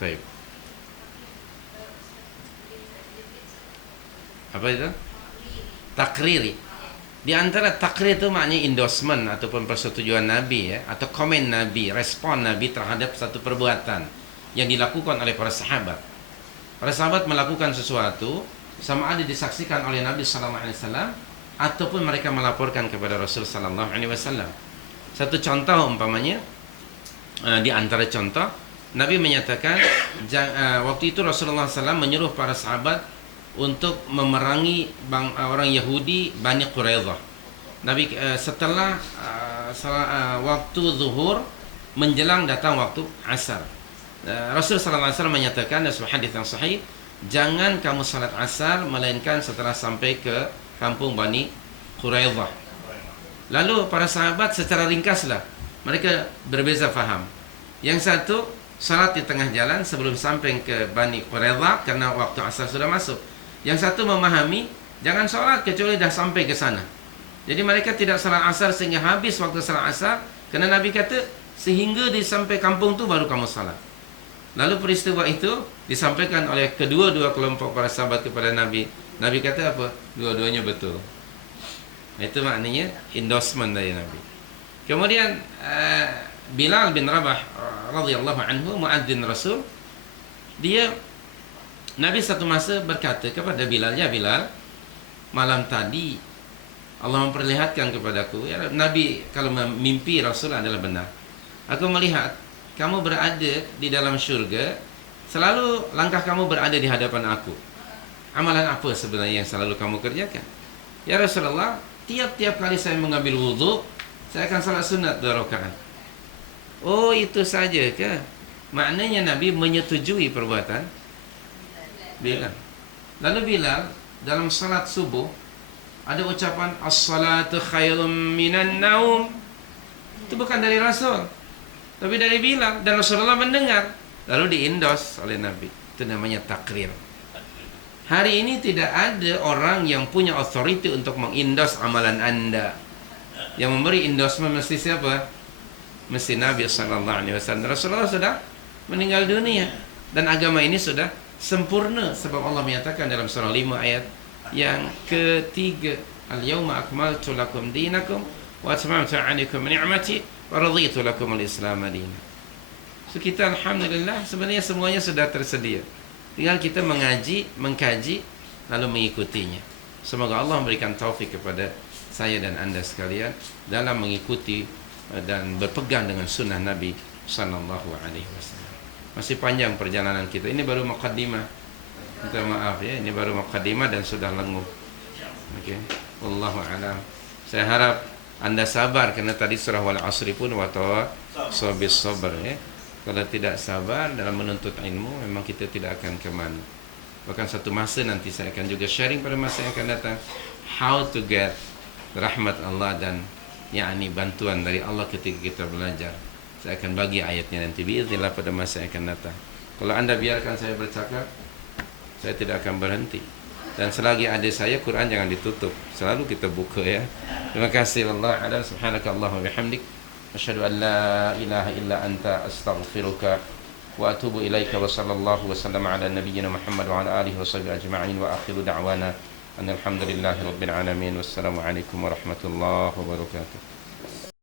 Baik. Apa itu? Takriri. Di antara takrir itu maknanya endorsement ataupun persetujuan Nabi ya, atau komen Nabi, respon Nabi terhadap satu perbuatan yang dilakukan oleh para sahabat. Para sahabat melakukan sesuatu sama ada disaksikan oleh Nabi sallallahu alaihi wasallam ataupun mereka melaporkan kepada Rasul sallallahu alaihi wasallam. Satu contoh umpamanya di antara contoh Nabi menyatakan waktu itu Rasulullah SAW menyuruh para sahabat untuk memerangi orang Yahudi Bani Quraidah. Nabi setelah waktu zuhur menjelang datang waktu asar. Rasul sallallahu alaihi wasallam menyatakan dalam sebuah hadis yang sahih, jangan kamu salat asar melainkan setelah sampai ke kampung Bani Quraidah. Lalu para sahabat secara ringkaslah mereka berbeza faham. Yang satu salat di tengah jalan sebelum sampai ke Bani Quraidah karena waktu asar sudah masuk. Yang satu memahami jangan salat kecuali dah sampai ke sana. Jadi mereka tidak salat asar sehingga habis waktu salat asar, karena Nabi kata sehingga di sampai kampung tu baru kamu salat. Lalu peristiwa itu disampaikan oleh kedua-dua kelompok para sahabat kepada Nabi. Nabi kata apa? Dua-duanya betul. Itu maknanya endorsement dari Nabi. Kemudian Bilal bin Rabah radhiyallahu anhu, muadzin Rasul, dia Nabi satu masa berkata kepada Bilal, ya Bilal, malam tadi Allah memperlihatkan kepadaku, ya Nabi kalau mimpi Rasul adalah benar. Aku melihat kamu berada di dalam syurga, selalu langkah kamu berada di hadapan aku. Amalan apa sebenarnya yang selalu kamu kerjakan? Ya Rasulullah, tiap-tiap kali saya mengambil wudhu, saya akan salat sunat 2 rakaat. Oh, itu saja ke? Maknanya Nabi menyetujui perbuatan Bilal. Lalu Bilal dalam salat subuh ada ucapan as-salatu khairum minan naum. Itu bukan dari Rasul, tapi dari Bilal, dan Rasulullah mendengar. Lalu diendos oleh Nabi. Itu namanya takrir. Hari ini tidak ada orang yang punya authority untuk mengendos amalan Anda. Yang memberi endorsement mesti siapa? Mesti Nabi sallallahu alaihi wasallam. Rasulullah sudah meninggal dunia dan agama ini sudah sempurna, sebab Allah menyatakan dalam surah 5 ayat yang ketiga, al-yawma akmaltu lakum dinakum wa atmamtu 'alaikum ni'mati wa raditu lakum al-islam dinan. So kita alhamdulillah sebenarnya semuanya sudah tersedia. Tinggal kita mengaji, mengkaji, lalu mengikutinya. Semoga Allah memberikan taufik kepada saya dan anda sekalian dalam mengikuti dan berpegang dengan sunnah Nabi sallallahu alaihi wasallam. Masih panjang perjalanan kita. Ini baru muqaddimah. Minta maaf ya, ini baru muqaddimah dan sudah lenguh. Okey. Wallahu a'lam. Saya harap anda sabar, kerana tadi surah wal asri pun wa tawassaubis sabr ya. Kalau tidak sabar dalam menuntut ilmu, memang kita tidak akan ke mana. Bahkan satu masa nanti saya akan juga sharing pada masa yang akan datang how to get rahmat Allah dan yakni bantuan dari Allah ketika kita belajar. Saya akan bagi ayatnya nanti biiznillah pada masa yang akan datang. Kalau anda biarkan saya bercakap, saya tidak akan berhenti. Dan selagi ada saya, Quran jangan ditutup. Selalu kita buka ya. Terima kasih. Wallahu a'lam. Subhanakallahumma bihamdik, asyhadu an la ilaha illa anta astaghfiruka wa atubu ilaika, wa sallallahu wa sallam ala nabiyyina Muhammad wa ala alihi wa sahbihi ajma'in, wa akhiru da'wana alhamdulillahi rabbil alamin. Wassalamu alaikum warahmatullahi wabarakatuh.